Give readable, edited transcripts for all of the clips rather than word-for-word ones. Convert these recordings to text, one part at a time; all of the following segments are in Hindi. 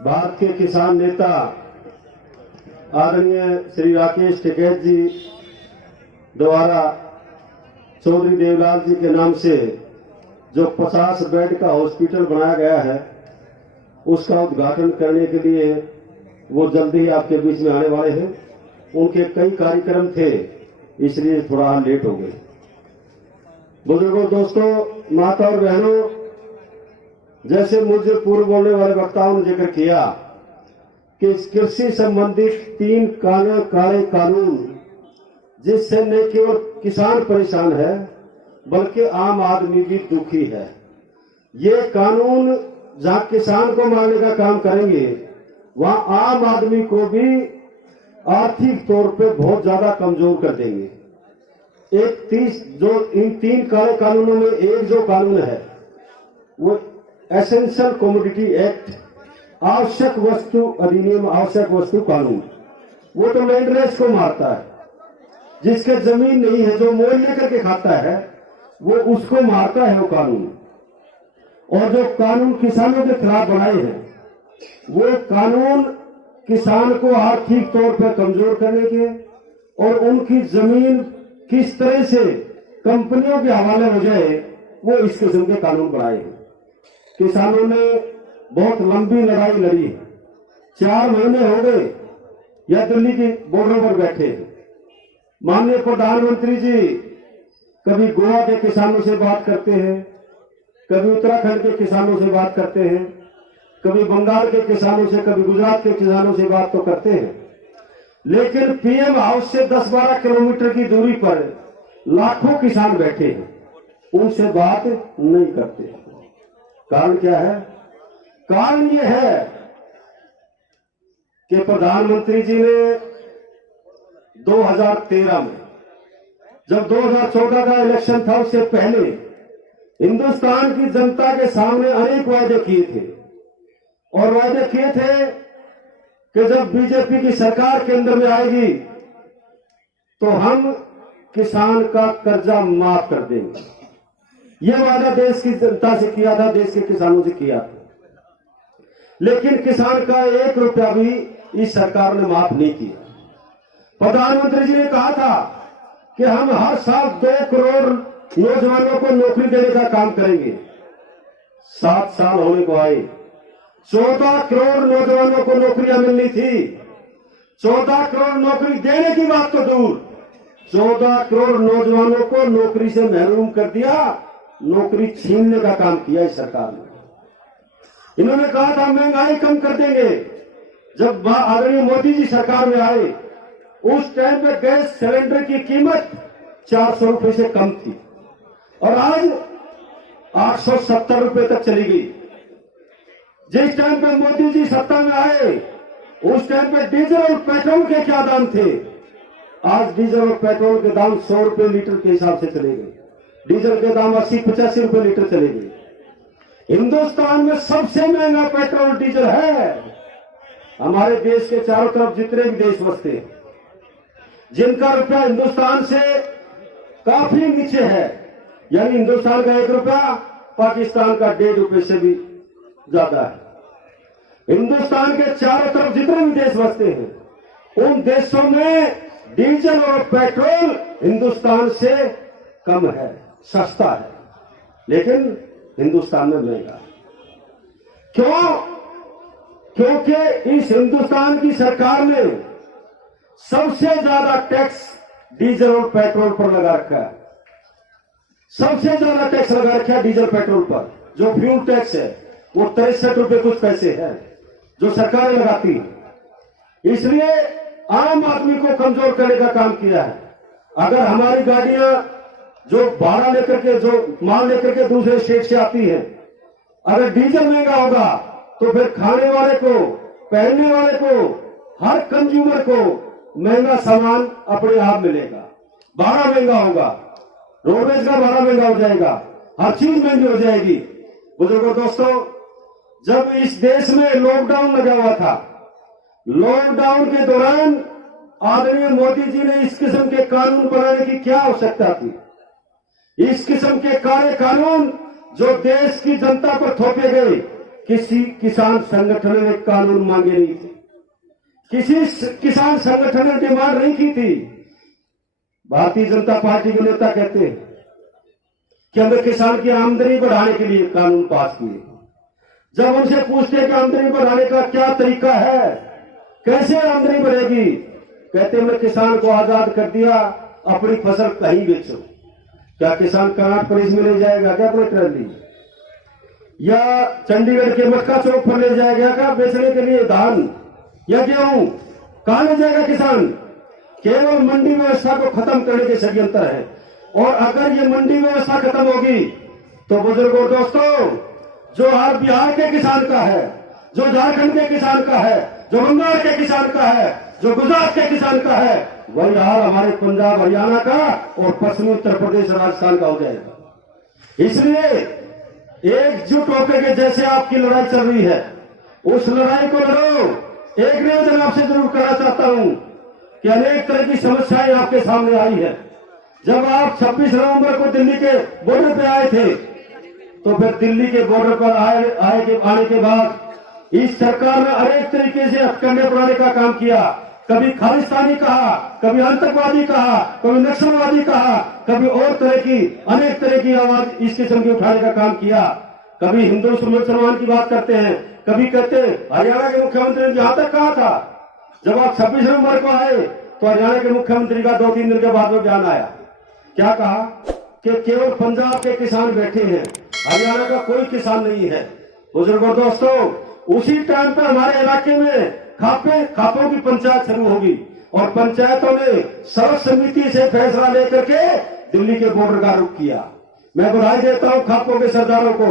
भारत के किसान नेता आदरणीय श्री राकेश टिकैत जी द्वारा चौधरी देवलाल जी के नाम से जो 50 बेड का हॉस्पिटल बनाया गया है, उसका उद्घाटन करने के लिए वो जल्दी ही आपके बीच में आने वाले हैं। उनके कई कार्यक्रम थे, इसलिए थोड़ा लेट हो गए। बुजुर्गों, दोस्तों, माता और बहनों, जैसे मुझे पूर्व बोलने वाले वक्ताओं ने जिक्र किया कि कृषि संबंधित 3 काले कानून, जिससे न केवल किसान परेशान है बल्कि आम आदमी भी दुखी है। ये कानून जहां किसान को मारने का काम करेंगे, वहां आम आदमी को भी आर्थिक तौर पे बहुत ज्यादा कमजोर कर देंगे। जो इन 3 काले कानूनों में एक जो कानून है वो एसेंशियल कमोडिटी एक्ट, आवश्यक वस्तु अधिनियम, आवश्यक वस्तु कानून, वो तो लैंडलेस को मारता है। जिसके जमीन नहीं है, जो मोल लेकर के खाता है, वो उसको मारता है वो कानून। और जो कानून किसानों के खिलाफ बनाए हैं, वो कानून किसान को आर्थिक तौर पर कमजोर करने के और उनकी जमीन किस तरह से कंपनियों के हवाले हो जाए, वो इस किस्म के कानून बनाए हैं। किसानों ने बहुत लंबी लड़ाई लड़ी है। 4 महीने हो गए या दिल्ली की बॉर्डर पर बैठे हैं। माननीय प्रधानमंत्री जी कभी गोवा के किसानों से बात करते हैं, कभी उत्तराखंड के किसानों से बात करते हैं, कभी बंगाल के किसानों से, कभी गुजरात के किसानों से बात तो करते हैं, लेकिन पीएम हाउस से 10-12 किलोमीटर की दूरी पर लाखों किसान बैठे हैं, उनसे बात नहीं करते। कारण क्या है? कारण यह है कि प्रधानमंत्री जी ने 2013 में, जब 2014 का इलेक्शन था, उससे पहले हिंदुस्तान की जनता के सामने अनेक वायदे किए थे। और वायदे किए थे कि जब बीजेपी की सरकार केंद्र में आएगी तो हम किसान का कर्जा माफ कर देंगे। यह वादा देश की जनता से किया था, देश के किसानों से किया था। लेकिन किसान का 1 रुपया भी इस सरकार ने माफ नहीं किया। प्रधानमंत्री जी ने कहा था कि हम हर साल 2 करोड़ नौजवानों को नौकरी देने का काम करेंगे। 7 साल होने को आए, 14 करोड़ नौजवानों को नौकरियां मिलनी थी। 14 करोड़ नौकरी देने की बात तो दूर, 14 करोड़ नौजवानों को नौकरी से महरूम कर दिया, नौकरी छीनने का काम किया इस सरकार ने। इन्होंने कहा था महंगाई कम कर देंगे। जब आदरणीय मोदी जी सरकार में आए, उस टाइम पे गैस सिलेंडर की कीमत 400 रुपए से कम थी और आज 870 रुपए तक चली गई। जिस टाइम पे मोदी जी सत्ता में आए, उस टाइम पे डीजल और पेट्रोल के क्या दाम थे? आज डीजल और पेट्रोल के दाम 100 रुपए लीटर के हिसाब से चले गए। डीजल के दाम 80-85 रुपए लीटर चले गए। हिंदुस्तान में सबसे महंगा पेट्रोल डीजल है। हमारे देश के चारों तरफ जितने भी देश बसते हैं, जिनका रुपया हिंदुस्तान से काफी नीचे है, यानी हिंदुस्तान का 1 रुपया पाकिस्तान का 1.5 रुपये से भी ज्यादा है। हिंदुस्तान के चारों तरफ जितने भी देश बसते हैं, उन देशों में डीजल और पेट्रोल हिंदुस्तान से कम है, सस्ता है, लेकिन हिंदुस्तान में महंगा। क्यों? क्योंकि इस हिंदुस्तान की सरकार ने सबसे ज्यादा टैक्स डीजल और पेट्रोल पर लगा रखा है। सबसे ज्यादा टैक्स लगा रखा है डीजल पेट्रोल पर। जो फ्यूल टैक्स है वो 63 रुपए कुछ पैसे है जो सरकार लगाती है। इसलिए आम आदमी को कमजोर करने का काम किया है। अगर हमारी गाड़ियां जो भाड़ा लेकर के, जो माल लेकर के दूसरे स्टेट से आती है, अगर डीजल महंगा होगा तो फिर खाने वाले को, पहनने वाले को, हर कंज्यूमर को महंगा सामान अपने आप मिलेगा। भाड़ा महंगा होगा, रोडवेज का भाड़ा महंगा हो जाएगा, हर चीज महंगी हो जाएगी। बुजुर्गों, दोस्तों, जब इस देश में लॉकडाउन लगा हुआ था, लॉकडाउन के दौरान आदरणीय मोदी जी ने इस किस्म के कानून बनाने की क्या आवश्यकता थी? इस किस्म के काले कानून जो देश की जनता पर थोपे गए, किसी किसान संगठन ने कानून मांगे नहीं थे, किसी किसान संगठन ने डिमांड नहीं की थी। भारतीय जनता पार्टी के नेता कहते हैं कि हमने किसान की आमदनी बढ़ाने के लिए कानून पास किए। जब उनसे पूछते हैं कि आमदनी बढ़ाने का क्या तरीका है, कैसे आमदनी बढ़ेगी, कहते हमने किसान को आजाद कर दिया, अपनी फसल कहीं बेचो। क्या किसान कर्नाट पुलिस में ले जाएगा क्या अपनी ट्रैली, या चंडीगढ़ के मटका चौक पर ले जाएगा क्या बेचने के लिए धान या गेहूं? कहां ले जाएगा किसान? केवल मंडी व्यवस्था को खत्म करने के षड्यंत्र है। और अगर ये मंडी व्यवस्था खत्म होगी तो बुजुर्गों दोस्तों, जो हाल बिहार के किसान का है, जो झारखंड के किसान का है, जो बंगाल के किसान का है, जो गुजरात के किसान का है, वही हाल हमारे पंजाब हरियाणा का और पश्चिमी उत्तर प्रदेश राजस्थान का हो जाएगा। इसलिए एकजुट होकर के जैसे आपकी लड़ाई चल रही है, उस लड़ाई को लड़ो। एक निवेदन आपसे जरूर करना चाहता हूं कि अनेक तरह की समस्याएं आपके सामने आई है। जब आप 26 नवंबर को दिल्ली के बॉर्डर पे आए थे, तो फिर दिल्ली के बॉर्डर पर आने के बाद इस सरकार ने अनेक तरीके से हथकंडे बढ़ाने का काम किया। कभी खालिस्तानी कहा, कभी आतंकवादी कहा, कभी नक्सलवादी कहा, कभी और तरह की अनेक तरह की आवाज इस किस्म की उठाने का काम किया। कभी हिंदू मुसलमान की बात करते हैं, कभी कहते हैं हरियाणा के मुख्यमंत्री ने यहां तक कहा था। जब आप 26 नवंबर को आए तो हरियाणा के मुख्यमंत्री का 2-3 दिन के बाद में बयान आया। क्या कहा कि केवल पंजाब के किसान बैठे हैं, हरियाणा का कोई किसान नहीं है। बुजुर्गों दोस्तों, उसी टाइम पर हमारे इलाके में खापों की पंचायत शुरू होगी और पंचायतों ने सर्वसम्मति से फैसला लेकर के दिल्ली के बॉर्डर का रुख किया। मैं बधाई देता हूं खापों के सरदारों को।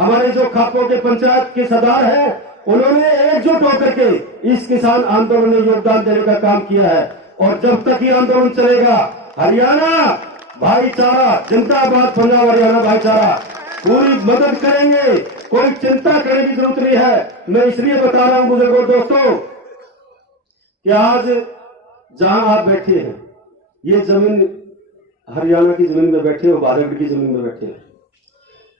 हमारे जो खापों के पंचायत के सरदार हैं, उन्होंने एकजुट होकर के इस किसान आंदोलन में योगदान देने का काम किया है। और जब तक ये आंदोलन चलेगा, हरियाणा भाईचारा जिंदाबाद, पंजाब हरियाणा भाईचारा पूरी मदद करेंगे, कोई चिंता करने की जरूरत नहीं है। मैं इसलिए बता रहा हूं बुजुर्गों दोस्तों कि आज जहां आप बैठे हैं, ये जमीन हरियाणा की जमीन में बैठे हो, बादलगढ़ की जमीन में बैठे हैं।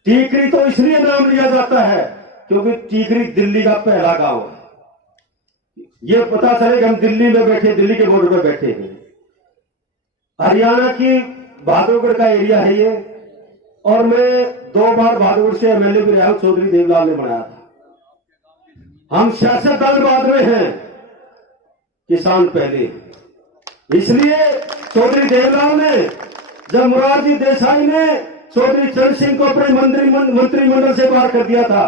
टीकरी तो इसलिए नाम लिया जाता है क्योंकि टीकरी दिल्ली का पहला गांव है। ये पता चले कि हम दिल्ली में बैठे, दिल्ली के बॉर्डर पर बैठे हैं। हरियाणा की बहादुरगढ़ का एरिया है ये, और मैं 2 बार बहादुरगढ़ से एमएलए भी रहा हूं, चौधरी देवलाल ने बनाया था। हम सियासत दल बाद में हैं, किसान पहले। इसलिए चौधरी देवलाल ने, जब मोरारजी देसाई ने चौधरी चरण सिंह को अपने मंत्रिमंडल से बाहर कर दिया था,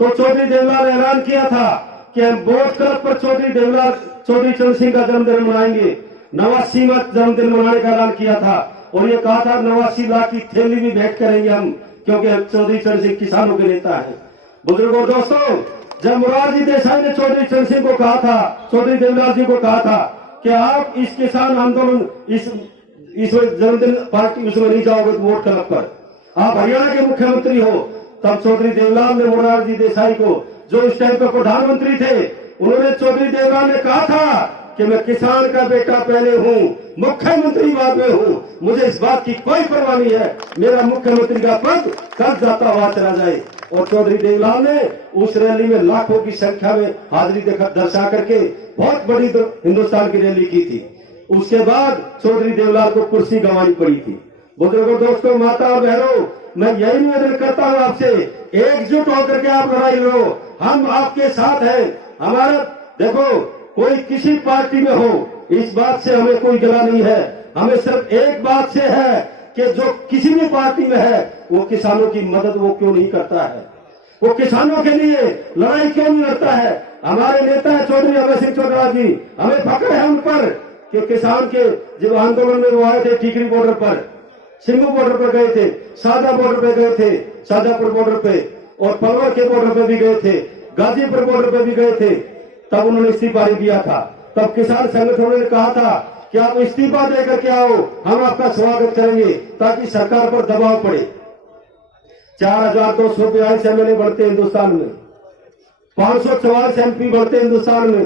तो चौधरी देवलाल ने ऐलान किया था कि हम बोट क्लब पर चौधरी चरण सिंह का जन्मदिन मनाएंगे। 89वां जन्मदिन मनाने का ऐलान किया था और ये कहा था 89 लाख की थैली भी भेंट करेंगे हम, क्योंकि चौधरी चरण सिंह किसानों के नेता है। बुजुर्गों दोस्तों, जब मोरारजी देसाई ने चौधरी चरण सिंह को कहा था, चौधरी देवलाल जी को कहा था कि आप इस किसान आंदोलन, इस जन्मदिन पार्टी उसमें नहीं जाओगे वोट क्लब पर, आप हरियाणा के मुख्यमंत्री हो, तब चौधरी देवलाल ने मोरारजी देसाई को, जो इस टाइम पर प्रधानमंत्री थे, उन्होंने चौधरी देवलाल ने कहा था कि मैं किसान का बेटा पहले हूं, मुख्यमंत्री बाद में हूं, मुझे इस बात की कोई परवाह नहीं है, मेरा मुख्यमंत्री का पद कब जाता हुआ चला जाए। और चौधरी देवलाल ने उस रैली में लाखों की संख्या में हाजिरी दर्शा करके बहुत बड़ी हिंदुस्तान की रैली की थी। उसके बाद चौधरी देवलाल को कुर्सी गंवानी पड़ी थी। बुजुर्गों दोस्तों, माता और बहनों, मैं यही निवेदन करता हूं आपसे, एकजुट होकर के आप लड़ाई लड़ो, हम आपके साथ हैं। हमारा देखो, कोई किसी पार्टी में हो, इस बात से हमें कोई गिला नहीं है। हमें सिर्फ एक बात से है कि जो किसी भी पार्टी में है, वो किसानों की मदद वो क्यों नहीं करता है, वो किसानों के लिए लड़ाई क्यों नहीं लड़ता है। हमारे नेता है चौधरी अभय सिंह चौटाला जी, हमें फक्र है उन पर कि किसान के जब आंदोलन में वो आए थे, टीकरी बॉर्डर पर, सिंगू बॉर्डर पर गए थे, सादा बॉर्डर पे गए थे, शाजापुर बॉर्डर पे, और पलवल के बॉर्डर पे भी गए थे, गाजीपुर बॉर्डर पे भी गए थे। तब उन्होंने इस्तीफा नहीं दिया था। तब किसान संगठनों ने कहा था कि आप इस्तीफा देकर के आओ, हम आपका स्वागत करेंगे, ताकि सरकार पर दबाव पड़े। 4242 एमएलए बढ़ते हिंदुस्तान में, 544 एमपी बढ़ते हिंदुस्तान में,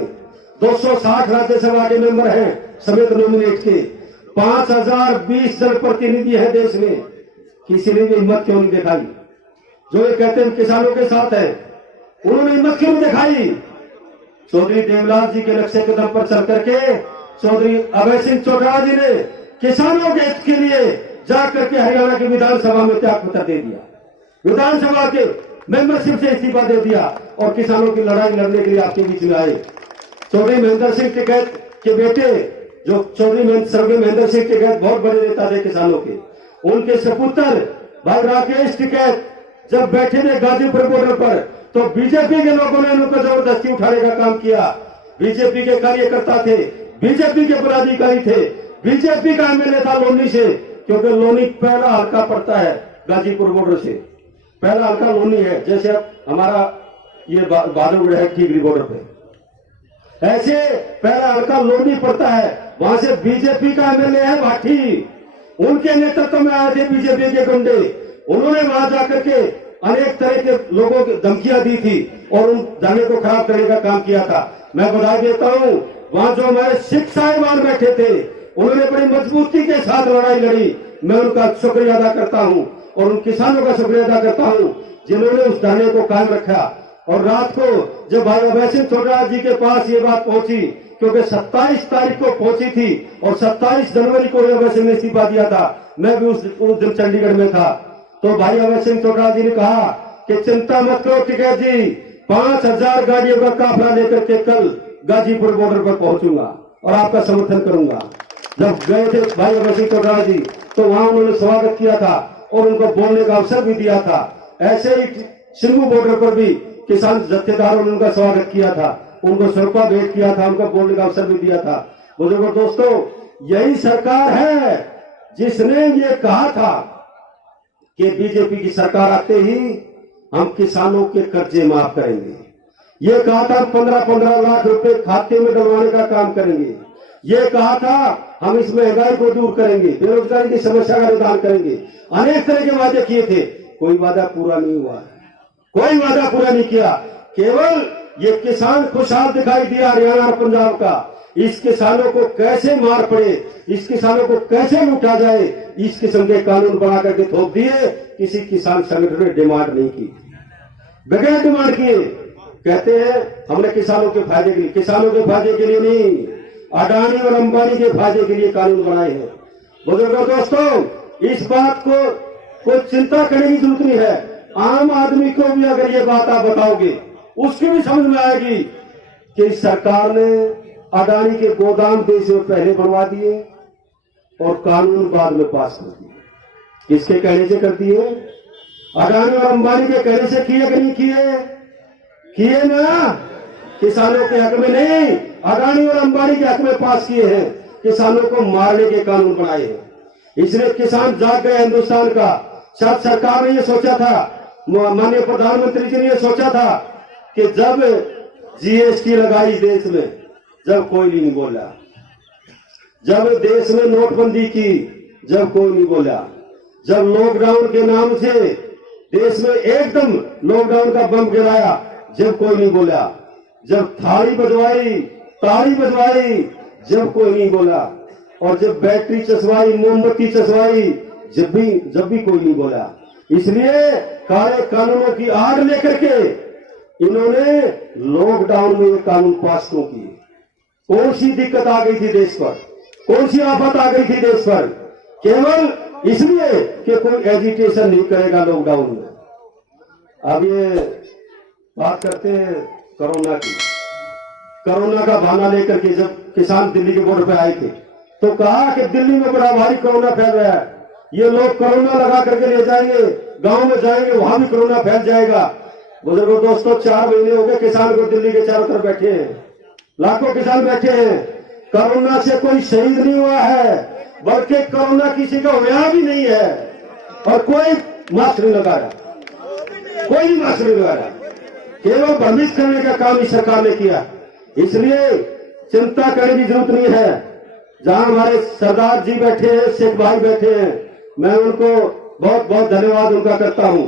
260 राज्यसभा के मेंबर हैं समेत नॉमिनेट के, 5020 जनप्रतिनिधि है देश में। किसी ने भी हिम्मत क्यों नहीं दिखाई? जो ये कहते हैं किसानों के साथ है, उन्होंने हिम्मत क्यों नहीं दिखाई? चौधरी देवलाल जी के नक्शे कदम पर चल करके चौधरी अभय सिंह चौटाला जी ने किसानों के हित के लिए जाकर के हरियाणा की विधानसभा में त्याग पत्र दे दिया, विधानसभा के मेंबरशिप से इस्तीफा दे दिया और किसानों की लड़ाई लड़ने के लिए आपके बीच में आए। चौधरी महेंद्र सिंह टिकैत के बेटे, जो चौधरी स्वर्गीय महेंद्र सिंह टिकैत बहुत बड़े नेता थे किसानों के, उनके सपुत्र भाई राकेश टिकैत जब बैठे थे गाजीपुर बॉर्डर पर, तो बीजेपी के लोगों ने उनको जबरदस्ती उठाने का काम किया। बीजेपी के कार्यकर्ता थे, बीजेपी के पदाधिकारी थे, बीजेपी का एमएलए था लोनी से, क्योंकि लोनी पहला हल्का पड़ता है गाजीपुर बॉर्डर से, पहला हल्का लोनी है। जैसे अब हमारा ये बादलगढ़ है ठीकरी बॉर्डर पे, ऐसे पहला हल्का लोनी पड़ता है। वहां से बीजेपी का एमएलए है भाटी, उनके नेतृत्व में आए थे बीजेपी के गुंडे। उन्होंने वहां जाकर के अनेक तरह के लोगों की धमकियां दी थी और उन धरने को खराब करने का काम किया था। मैं बधाई देता हूं, वहां जो हमारे सिख साहिबान बैठे थे, उन्होंने बड़ी मजबूती के साथ लड़ाई लड़ी। मैं उनका शुक्रिया अदा करता हूं और उन किसानों का शुक्रिया अदा करता हूं जिन्होंने उस धरने को कायम रखा। और रात को जब भाई अभय सिंह चौटाला जी के पास ये बात पहुंची, क्योंकि 27 तारीख को पहुंची थी और 27 जनवरी को अभय सिंह ने इस्तीफा दिया था, मैं भी उस दिन चंडीगढ़ में था। तो भाई अभय सिंह चौटाला जी ने कहा कि चिंता मत करो टिकैत जी, 5000 गाड़ियों का काफिला लेकर के कल गाजीपुर बॉर्डर पर पहुंचूंगा और आपका समर्थन करूंगा। जब गए थे भाई अभय सिंह चौटाला जी, तो वहां उन्होंने स्वागत किया था और उनको बोलने का अवसर भी दिया था। ऐसे ही सिंगू बॉर्डर पर भी किसान जत्थेदारों ने उनका स्वागत किया था, उनको सरपा भेंट किया था, उनको बोलने का अवसर भी दिया था। बुजुर्गों दोस्तों, यही सरकार है जिसने ये कहा था कि बीजेपी की सरकार आते ही हम किसानों के कर्जे माफ करेंगे। ये कहा था 15-15 लाख रुपए खाते में डलवाने का काम करेंगे। ये कहा था हम इस महंगाई को दूर करेंगे, बेरोजगारी की समस्या का निदान करेंगे। अनेक तरह के वादे किए थे, कोई वादा पूरा नहीं हुआ, कोई वादा पूरा नहीं किया। केवल ये किसान खुशहाल दिखाई दिया हरियाणा और पंजाब का। इस किसानों को कैसे मार पड़े, इस किसानों को कैसे लूटा जाए, इस किस्म के कानून बना करके थोप दिए। किसी किसान संगठन ने डिमांड नहीं की, बगैर डिमांड किए कहते हैं हमने किसानों के फायदे के लिए, किसानों के फायदे के लिए नहीं, अडानी और अंबानी के फायदे के लिए कानून बनाए हैं। बुजुर्गों दोस्तों, इस बात को कोई चिंता करने की जरूरत नहीं है। आम आदमी को भी अगर ये बात आप बताओगे, उसकी भी समझ में आएगी कि इस सरकार ने अडानी के गोदाम देश में पहले बनवा दिए और कानून बाद में पास कर दिए। किसके कहने से कर दिए? अडानी और अंबानी के कहने से किए कि नहीं किए? किए ना, किसानों के हक में नहीं, अडानी और अंबानी के हक में पास किए हैं। किसानों को मारने के कानून बनाए हैं। इसलिए किसान जाग गए हिंदुस्तान का। शायद सरकार ने यह सोचा था, माननीय प्रधानमंत्री जी ने यह सोचा था कि जब जीएसटी लगाई देश में, जब कोई नहीं बोला, जब देश में नोटबंदी की, जब कोई नहीं बोला, जब लॉकडाउन के नाम से देश में एकदम लॉकडाउन का बम गिराया, जब कोई नहीं बोला, जब थाली बजवाई, ताली बजवाई, जब कोई नहीं बोला, और जब बैटरी चसवाई, मोमबत्ती चसवाई, जब भी कोई नहीं बोला। इसलिए काले कानूनों की आड़ लेकर के इन्होंने लॉकडाउन में ये कानून पास क्यों किए? कौन सी दिक्कत आ गई थी देश पर, कौन सी आफत आ गई थी देश पर? केवल इसलिए कि कोई एजिटेशन नहीं करेगा लॉकडाउन में। अब ये बात करते हैं कोरोना की। कोरोना का बहाना लेकर के जब किसान दिल्ली के बॉर्डर पे आए थे, तो कहा कि दिल्ली में बड़ा भारी कोरोना फैल रहा है, ये लोग कोरोना लगा करके ले जाएंगे, गांव में जाएंगे, वहां भी कोरोना फैल जाएगा। बुजुर्गों दोस्तों, 4 महीने हो गए किसान को दिल्ली के चारों तरफ बैठे हैं, लाखों किसान बैठे हैं। कोरोना से कोई शहीद नहीं हुआ है, बल्कि कोरोना किसी का हुआ भी नहीं है, और कोई मास्क नहीं लगाया, कोई मास्क नहीं लगाया। केवल भ्रमित करने का काम इस सरकार ने किया। इसलिए चिंता करने की जरूरत नहीं है। जहां हमारे सरदार जी बैठे हैं, शेख भाई बैठे हैं, मैं उनको बहुत बहुत धन्यवाद उनका करता हूं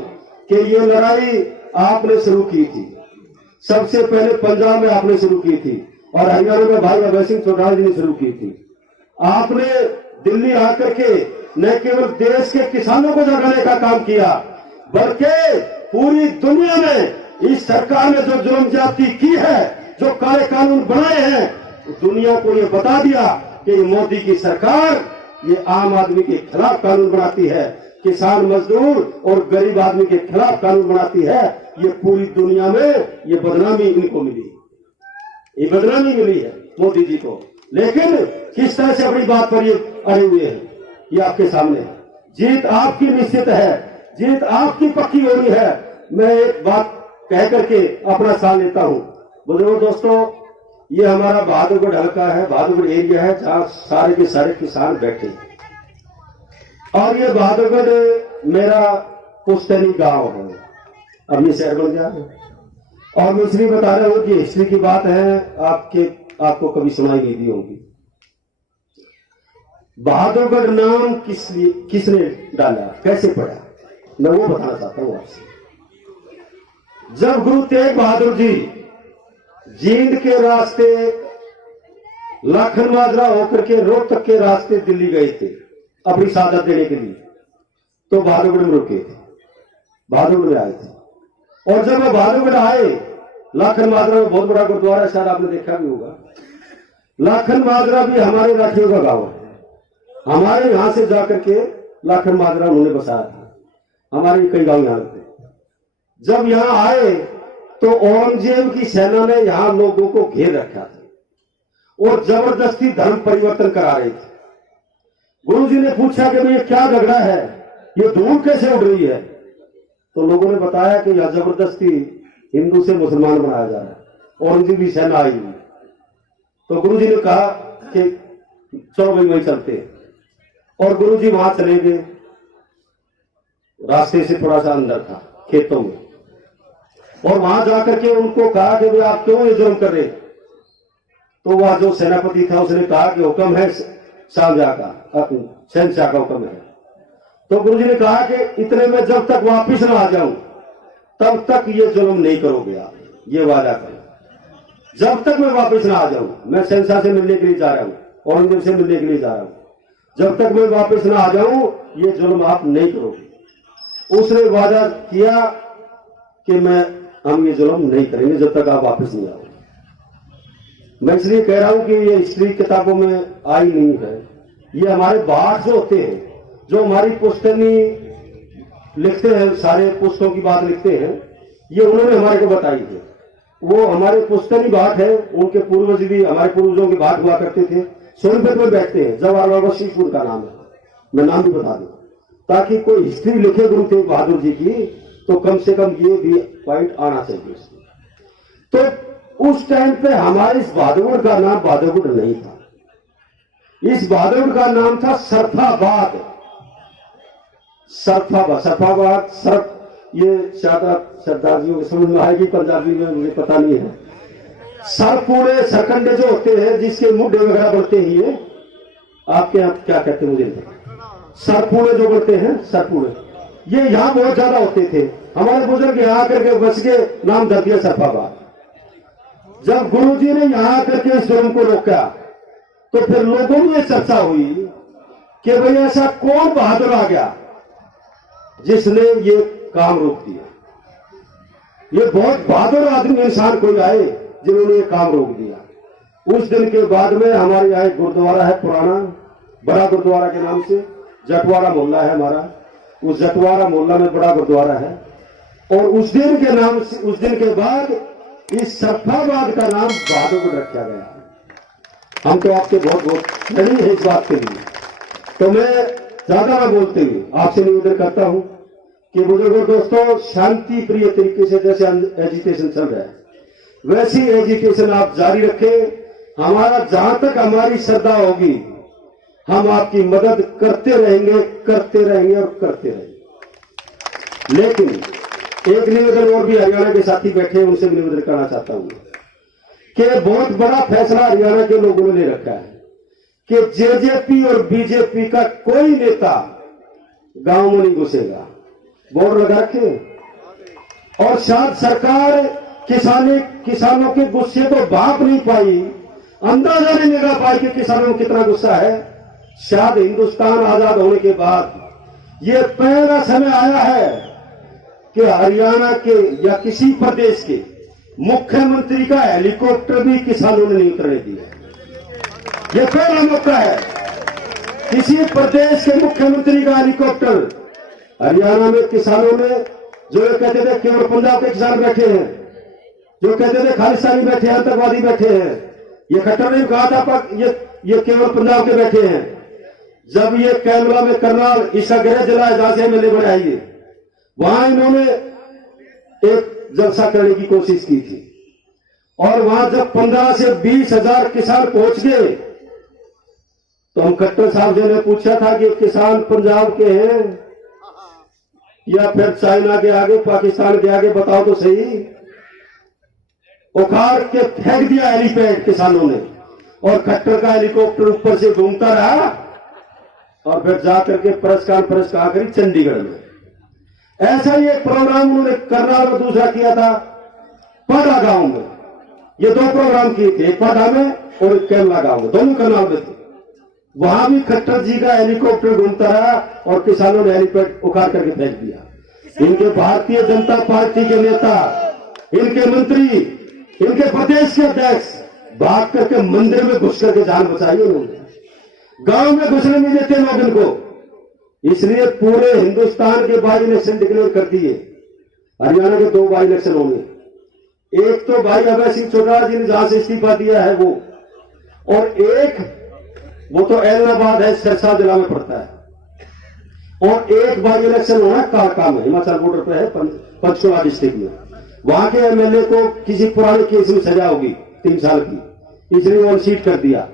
कि ये लड़ाई आपने शुरू की थी। सबसे पहले पंजाब में आपने शुरू की थी और हरियाणा में भाई अभय सिंह चौटाला जी ने शुरू की थी। आपने दिल्ली आकर के न केवल देश के किसानों को जगाने का काम किया, बल्कि पूरी दुनिया में इस सरकार ने जो जुल्म ज्यादती की है, जो काले कानून बनाए हैं, दुनिया को ये बता दिया कि ये मोदी की सरकार ये आम आदमी के खिलाफ कानून बनाती है, किसान मजदूर और गरीब आदमी के खिलाफ कानून बनाती है। ये पूरी दुनिया में ये बदनामी इनको मिली, ये बदनामी मिली है मोदी जी को। लेकिन किस तरह से अपनी बात पर ये अड़े हुए हैं, ये आपके सामने है। जीत आपकी निश्चित है, जीत आपकी पक्की हो रही है। मैं एक बात कह करके अपना साथ लेता हूं। बुजुर्गों दोस्तों, ये हमारा बहादुरगढ़ हल्का है, बहादुरगढ़ एरिया है, जहां सारे के सारे किसान बैठे हैं। और ये बहादुरगढ़ मेरा पुश्तैनी गांव है, अब ये शहर बन गया है। और मैं इसलिए बता रहा हूं कि हिस्ट्री की बात है, आपको कभी सुनाई नहीं दी होगी। बहादुरगढ़ नाम किसने डाला, कैसे पड़ा, मैं वो बताना चाहता हूं आपसे। जब गुरु तेग बहादुर जी जींद के रास्ते लाखन माजरा होकर के रोहतक के रास्ते दिल्ली गए थे अपनी शहादत देने के लिए, तो बहादुरगढ़ में रुके थे, बहादुरगढ़ में आए थे। और जब वो बहादुरगढ़ आए, लाखन माजरा में बहुत बड़ा गुरुद्वारा, शायद आपने देखा भी होगा। लाखन माजरा भी हमारे राठियों का गांव है, हमारे यहां से जाकर के लाखन माजरा उन्होंने बसाया था। हमारे कई गांव यहां थे। जब यहां आए तो औरंगजेब की सेना ने यहां लोगों को घेर रखा था और जबरदस्ती धर्म परिवर्तन करा रही थी। गुरुजी ने पूछा कि ये क्या झगड़ा है, ये धूल कैसे उड़ रही है? तो लोगों ने बताया कि यह जबरदस्ती हिंदू से मुसलमान बनाया जा रहा है, औरंगजेब की सेना आई हुई। तो गुरुजी ने कहा कि चलो भाई वहीं चलते हैं। और गुरुजी वहां चले गए, रास्ते से थोड़ा सा अंदर था, खेतों में। और वहां जाकर के उनको कहा कि भाई आप क्यों ये जुर्म कर रहे? तो वह जो सेनापति था उसने कहा कि हुक्म है शाहजहां का, शहनशाह का हुक्म है। तो गुरुजी ने कहा कि इतने में जब तक वापिस ना आ जाऊं तब तक ये जुल्म नहीं करोगे आप, ये वादा करो। जब तक मैं वापिस ना आ जाऊं, मैं शहनशाह से मिलने के लिए जा रहा हूं, औरंगजेब से मिलने के लिए जा रहा हूं, जब तक मैं वापिस ना आ जाऊं ये जुल्म आप नहीं करोगे। उसने वादा किया कि हम ये जुल्म नहीं करेंगे जब तक आप वापस नहीं आओगे। मैं इसलिए कह रहा हूं कि ये हिस्ट्री किताबों में आई नहीं है। ये हमारे बाहर जो होते हैं, जो हमारी पुश्तैनी लिखते हैं, सारे पुस्तकों की बात लिखते हैं, ये उन्होंने हमारे को बताई है। वो हमारे पुश्तैनी बात है, उनके पूर्वज भी हमारे पूर्वजों की बात हुआ करते थे। सोनीपत में बैठते हैं, जवाहरलाल बख्शी उनका नाम है, मैं नाम भी बता दूं, ताकि कोई हिस्ट्री लिखे गुरु तेग बहादुर जी की तो कम से कम ये भी पॉइंट आना चाहिए। तो उस टाइम पे हमारे इस बहादुरगढ़ का नाम बहादुरगढ़ नहीं था, इस बहादुरगढ़ का नाम था सरफाबाद। सरफाबाद सरफ, ये सरदार जी को समझ में आएगी, पंजाबी में मुझे पता नहीं है। सरपूड़े सरकंडे जो होते हैं, जिसके मुड्ढे वगैरह बनते हैं, ये आपके यहाँ क्या कहते हैं मुझे नहीं पता। सरपूड़े जो बनते हैं, सरपूड़े, ये यहां बहुत ज्यादा होते थे। हमारे बुजुर्ग यहां आकर के बस के नाम धर दिया सरफाबाद। जब गुरुजी ने यहां आकर के इस जुल्म को रोका तो फिर लोगों में ये चर्चा हुई कि भाई ऐसा कौन बहादुर आ गया जिसने ये काम रोक दिया। ये बहुत बहादुर आदमी इंसान कोई आए जिन्होंने ये काम रोक दिया। उस दिन के बाद में हमारे यहाँ एक गुरुद्वारा है पुराना, बड़ा गुरुद्वारा के नाम से, जटवाड़ा मोहल्ला है हमारा। उस जटवाड़ा मोहल्ला में बड़ा गुरुद्वारा है। और उस दिन के नाम से, उस दिन के बाद इस सरफाबाद का नाम बहादुरगढ़ रखा गया। हम तो आपके बहुत बहुत धनी है इस बात के लिए। तो मैं ज्यादा ना बोलते हुए आपसे निवेदन करता हूं कि बुजुर्गों दोस्तों, शांति प्रिय तरीके से जैसे एजुकेशन चल रहा है वैसी एजुकेशन आप जारी रखें। हमारा जहां तक हमारी श्रद्धा होगी हम आपकी मदद करते रहेंगे, करते रहेंगे और करते रहेंगे। लेकिन एक निवेदन और भी हरियाणा के साथी बैठे हैं, उनसे निवेदन करना चाहता हूं कि बहुत बड़ा फैसला हरियाणा के लोगों ने ले रखा है कि जेजेपी और बीजेपी का कोई नेता गांव में नहीं घुसेगा। बोर्ड लगा रखे। और शायद सरकार किसानों के गुस्से को भाप नहीं पाई, अंदाजा नहीं लगा पाई कि किसानों में कितना गुस्सा है। शायद हिंदुस्तान आजाद होने के बाद ये पहला समय आया है कि हरियाणा के या किसी प्रदेश के मुख्यमंत्री का हेलीकॉप्टर भी किसानों ने नहीं उतरने दिया। यह पहला मौका है किसी प्रदेश के मुख्यमंत्री का हेलीकॉप्टर। हरियाणा में किसानों ने, जो ये कहते थे केवल पंजाब के किसान बैठे हैं, जो कहते थे खालिस्तानी बैठे हैं, आतंकवादी बैठे हैं, ये खट्टर ने कहा था पर ये केवल पंजाब के बैठे हैं। जब ये कैमरा में करनाल इसका गृह जिला है जहां से एमएलए बनाइए, वहां इन्होंने एक जलसा करने की कोशिश की थी और वहां जब 15 से 20 हजार किसान पहुंच गए तो हम खट्टर साहब जी ने पूछा था कि किसान पंजाब के हैं या फिर चाइना के आगे, पाकिस्तान के आगे, बताओ तो सही। उखाड़ के फेंक दिया हेलीपैड किसानों ने और खट्टर का हेलीकॉप्टर ऊपर से घूमता रहा और फिर जाकर के प्रेस कॉन्फ्रेंस कहा करी चंडीगढ़ में। ऐसा ही एक प्रोग्राम उन्होंने करनाल में दूसरा किया था पाडा गांव में। ये 2 प्रोग्राम किए थे, एक पाडा में और एक कैमला गांव में, दोनों करनाल में थे। वहां भी खट्टर जी का हेलीकॉप्टर घूमता रहा और किसानों ने हेलीपैड उखाड़ करके फेंक दिया। इनके भारतीय जनता पार्टी के नेता, इनके मंत्री, इनके प्रदेश के अध्यक्ष भाग करके मंदिर में घुस करके जान बचाई उन्होंने। गांव में घुसने नहीं देते लोग इनको, इसलिए पूरे हिंदुस्तान के बाई इलेक्शन डिक्लेयर कर दिए। हरियाणा के 2 बाई इलेक्शन होंगे, एक तो भाई अभय सिंह चौटाला जी ने जहां से इस्तीफा दिया है वो, और एक वो तो एलनाबाद है, सिरसा जिला में पड़ता है, और एक बाई इलेक्शन होना कालका में, हिमाचल बॉर्डर पे है, पंचकुला डिस्ट्रिक्ट में। वहां के एमएलए को किसी पुराने केस में सजा होगी 3 साल की, इसलिए वो अनसीट कर दिया।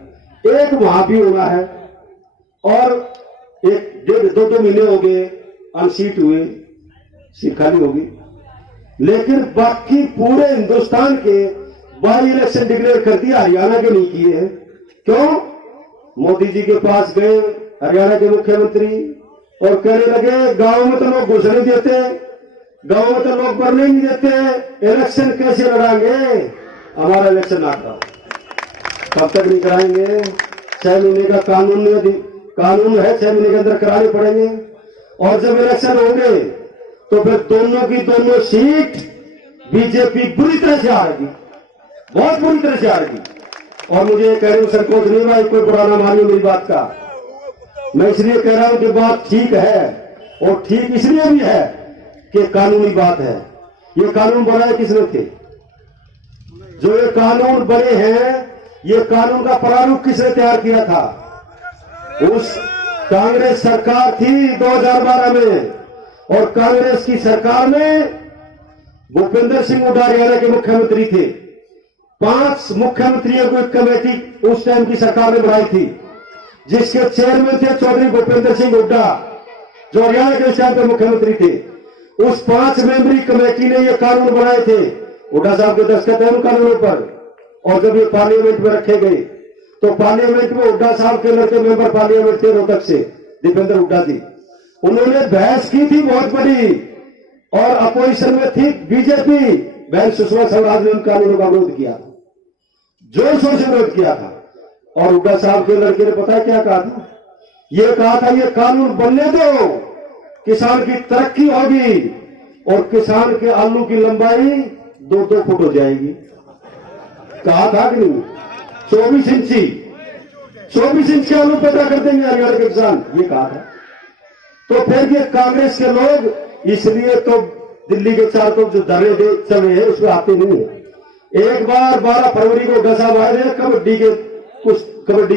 एक वहां भी होना है और एक 1.5-2 महीने हो गए अनसीट हुए, सीट खाली होगी। लेकिन बाकी पूरे हिंदुस्तान के बाई इलेक्शन डिक्लेयर कर दिया, हरियाणा के नहीं किए हैं। क्यों? मोदी जी के पास गए हरियाणा के मुख्यमंत्री और कहने लगे गांव में तो लोग घुस नहीं देते, गांव में तो लोग बढ़ने नहीं देते, इलेक्शन कैसे लड़ाएंगे, हमारा इलेक्शन ना कराओ। कब तक नहीं कराएंगे? 6 महीने का कानून है, 6 महीने के अंदर कराने पड़ेंगे। और जब इलेक्शन होंगे तो फिर दोनों की दोनों सीट बीजेपी बुरी तरह से हारेगी, बहुत बुरी तरह से हारेगी। और मुझे ये कहने में संकोच नहीं भाई, कोई पुराना मानिए मेरी बात का, मैं इसलिए कह रहा हूं कि बात ठीक है और ठीक इसलिए भी है कि कानूनी बात है। ये कानून बनाए किसने थे? जो ये कानून बने हैं, ये कानून का प्रारूप किसने तैयार किया था? उस कांग्रेस सरकार थी 2012 में, और कांग्रेस की सरकार में भूपेंद्र सिंह हुड्डा हरियाणा के मुख्यमंत्री थे। 5 मुख्यमंत्रियों को एक कमेटी उस टाइम की सरकार ने बनाई थी, जिसके चेयरमैन थे चौधरी भूपेंद्र सिंह हुड्डा, जो हरियाणा के टाइम पर मुख्यमंत्री थे। उस 5 मेंबरी कमेटी ने ये कानून बनाए थे, हुड्डा साहब के दस्तखत है उन कानूनों पर। और जब ये पार्लियामेंट में रखे गए तो पार्लियामेंट में हुड्डा साहब के लड़के मेंबर पार्लियामेंट थे रोहतक से, दीपेंद्र हुड्डा जी, उन्होंने बहस की थी बहुत बड़ी, और अपोजिशन में थी बीजेपी, बहन सुषमा स्वराज ने उन कानूनों का विरोध किया, जोर शोर से विरोध किया था। और हुड्डा साहब के लड़के ने पता क्या कहा था? ये कहा था ये कानून बनने दो, किसान की तरक्की होगी और किसान के आलू की लंबाई 2-2 फुट हो जाएगी। कहा था कि नहीं? 24 इंच के आलू पैदा कर देंगे हरियाणा के किसान, ये कहा था। तो फिर ये कांग्रेस के लोग इसलिए तो दिल्ली के 4 तरफ जो धरने चल रहे हैं उसमें आते नहीं है। एक बार 12 फरवरी को हुड्डा साहब आए थे कबड्डी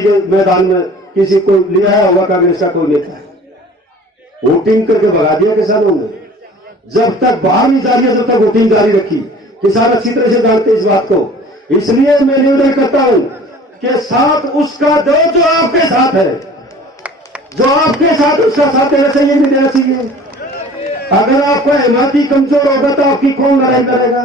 के मैदान में, किसी को लिया है होगा कांग्रेस का कोई नेता, वोटिंग करके भगा दिया किसानों ने। जब तक बाहर नहीं जा रही है, जब तक वोटिंग जारी रखी। किसान अच्छी तरह से जानते इस बात को, इसलिए मैं निवेदन करता हूं कि साथ उसका दो जो आपके साथ है, जो आपके साथ उसका साथ देना चाहिए, नहीं देना चाहिए। अगर आपका हिमाती कमजोर होगा तो आपकी कौन लड़ाई करेगा?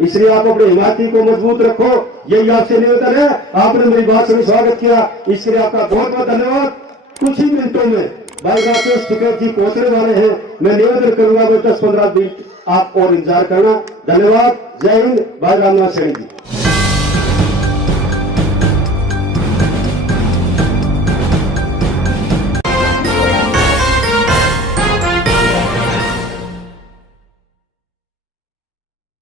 इसलिए आप अपने हिमाती को मजबूत रखो, यही आपसे निवेदन है। आपने मेरी बात से स्वागत किया, इसके लिए आपका बहुत बहुत धन्यवाद। कुछ ही मिनटों में भाई राकेश टिकैत जी पहुंचने वाले हैं, मैं निवेदन करूंगा 10-15 दिन आप और इंतजार करना। धन्यवाद। जय हिंद। भाई रामनाथ सैनी जी।